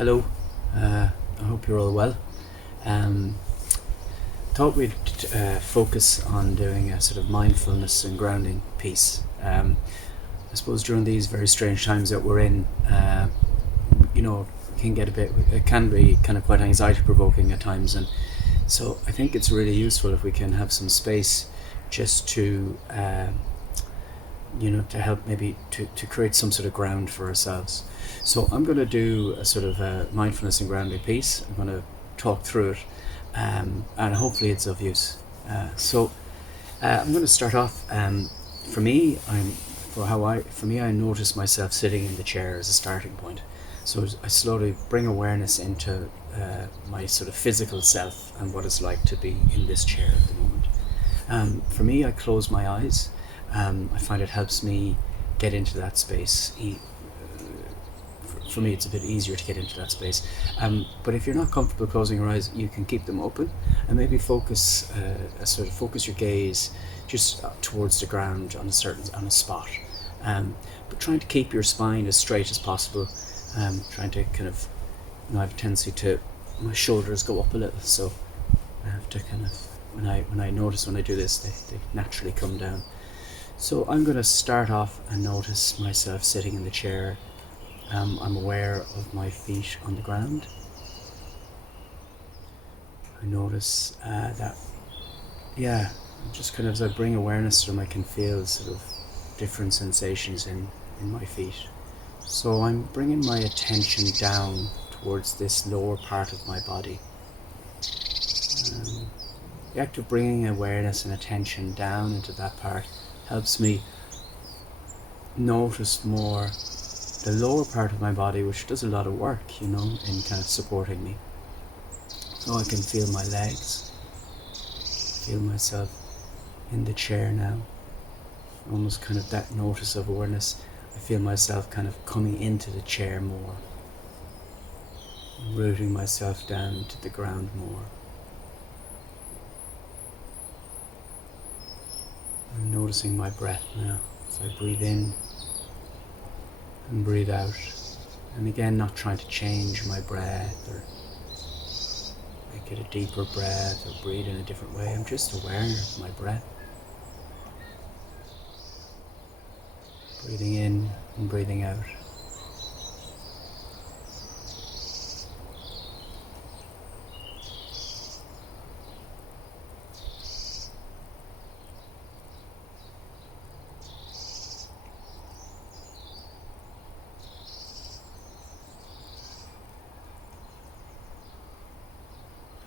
Hello, I hope you're all well. Um, Thought we'd focus on doing a sort of mindfulness and grounding piece. I suppose during these very strange times that we're in, it can get it can be kind of quite anxiety provoking at times, and so I think it's really useful if we can have some space just to help maybe to create some sort of ground for ourselves. So I'm going to do a sort of mindfulness and grounding piece. I'm going to talk through it, and hopefully it's of use. I'm going to start off. For me, I notice myself sitting in the chair as a starting point. So I slowly bring awareness into my sort of physical self and what it's like to be in this chair at the moment. For me, I close my eyes. I find it helps me get into that space. For me, it's a bit easier to get into that space. But if you're not comfortable closing your eyes, you can keep them open and maybe focus your gaze just towards the ground on a spot. But trying to keep your spine as straight as possible. Trying to kind of, I have a tendency to my shoulders go up a little, so I have to kind of when I notice when I do this, they naturally come down. So I'm going to start off and notice myself sitting in the chair. I'm aware of my feet on the ground. I notice just kind of as I bring awareness to them, I can feel sort of different sensations in my feet. So I'm bringing my attention down towards this lower part of my body. The act of bringing awareness and attention down into that part helps me notice more the lower part of my body, which does a lot of work, in kind of supporting me. So I can feel my legs, feel myself in the chair now, almost kind of that notice of awareness. I feel myself kind of coming into the chair more, rooting myself down to the ground more. I'm noticing my breath now as I breathe in and breathe out. And again, not trying to change my breath or make it a deeper breath or breathe in a different way. I'm just aware of my breath. Breathing in and breathing out.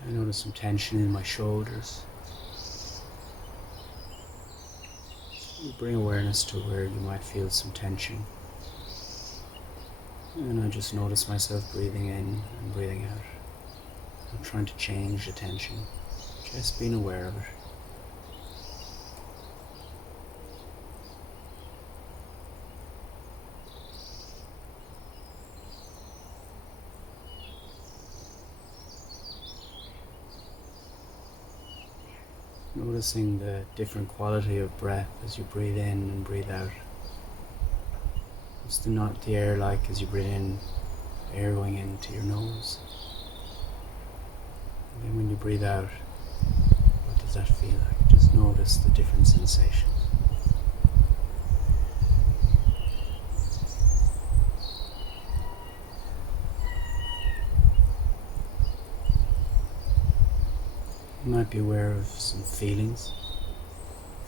I notice some tension in my shoulders. You bring awareness to where you might feel some tension. And I just notice myself breathing in and breathing out. I'm trying to change the tension, just being aware of it. Noticing the different quality of breath as you breathe in and breathe out. What's the air like as you breathe in, air going into your nose? And then when you breathe out, what does that feel like? Just notice the different sensations. You might be aware of some feelings.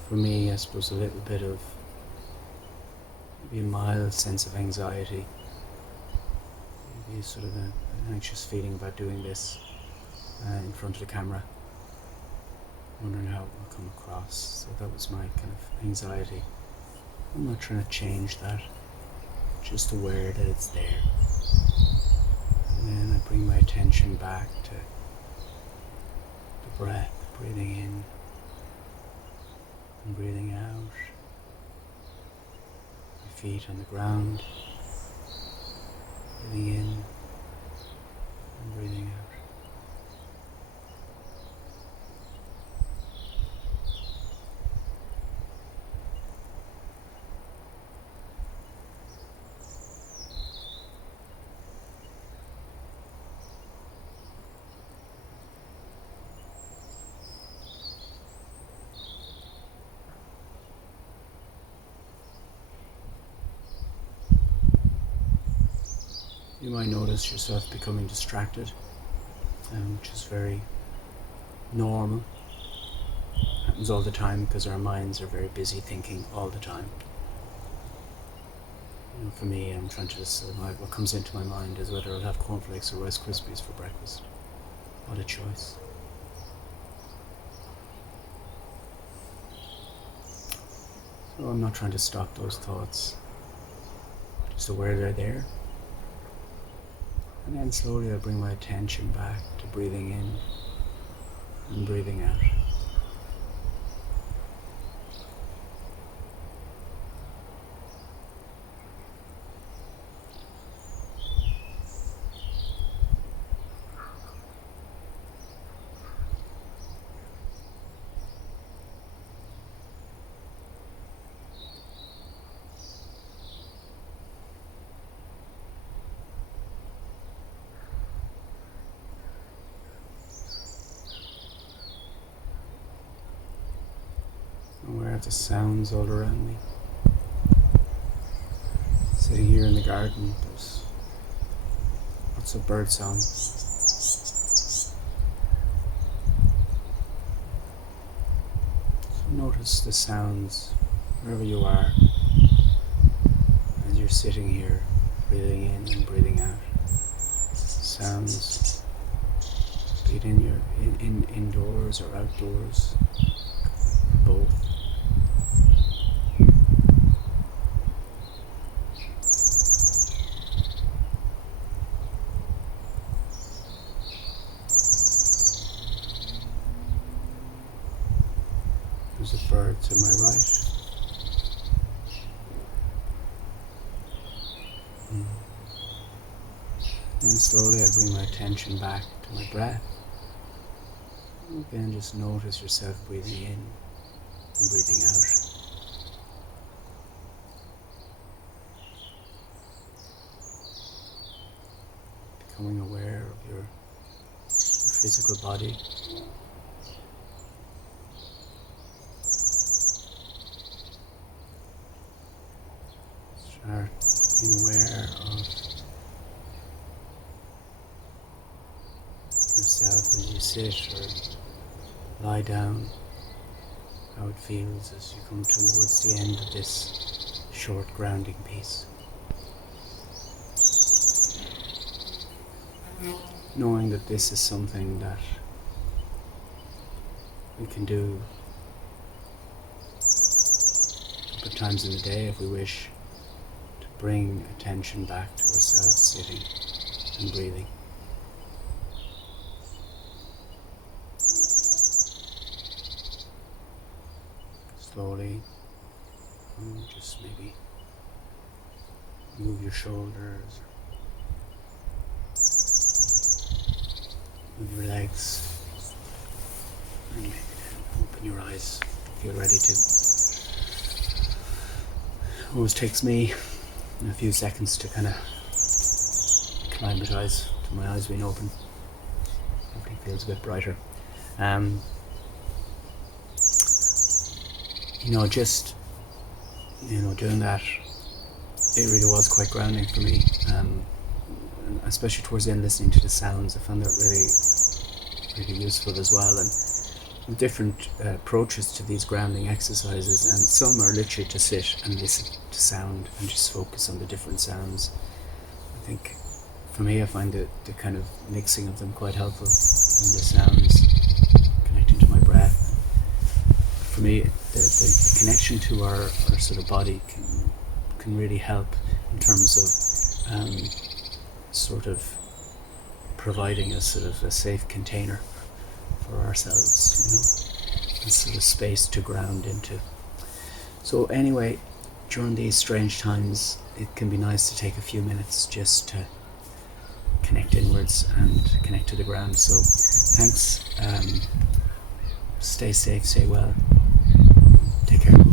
For me, I suppose a little bit of maybe a mild sense of anxiety, maybe sort of an anxious feeling about doing this in front of the camera, wondering how it will come across. So that was my kind of anxiety. I'm not trying to change that, just aware that it's there. And then I bring my attention back to the breath, breathing in and breathing out. My feet on the ground, breathing in and breathing out. you might notice yourself becoming distracted, which is very normal. Happens all the time because our minds are very busy thinking all the time. For me, I'm trying to decide what comes into my mind is whether I'll have cornflakes or Rice Krispies for breakfast. What a choice. So I'm not trying to stop those thoughts, just aware they're there. And then slowly I bring my attention back to breathing in and breathing out. Aware of the sounds all around me. Sitting here in the garden, there's lots of bird song. So notice the sounds wherever you are as you're sitting here, breathing in and breathing out. Sounds, be it indoors or outdoors, or both. There's a bird to my right. Then slowly I bring my attention back to my breath. Again, just notice yourself breathing in and breathing out. Becoming aware of your physical body. Start being aware of yourself as you sit or lie down, how it feels as you come towards the end of this short grounding piece. Knowing that this is something that we can do a couple of times in the day if we wish, to bring attention back to ourselves sitting and breathing. Slowly, just maybe move your shoulders, move your legs, and maybe then open your eyes if you're ready to. It always takes me a few seconds to kind of acclimatize to my eyes being open. Everything feels a bit brighter. Just doing that, it really was quite grounding for me. Especially towards the end, listening to the sounds, I found that really, really useful as well. And different approaches to these grounding exercises, and some are literally to sit and listen to sound and just focus on the different sounds. I think for me, I find the kind of mixing of them quite helpful. And the sounds connecting to my breath. For me, the connection to our sort of body can really help in terms of sort of providing a sort of a safe container for ourselves, a sort of space to ground into. So anyway, during these strange times, it can be nice to take a few minutes just to connect inwards and connect to the ground. So thanks. Stay safe, stay well. Take care.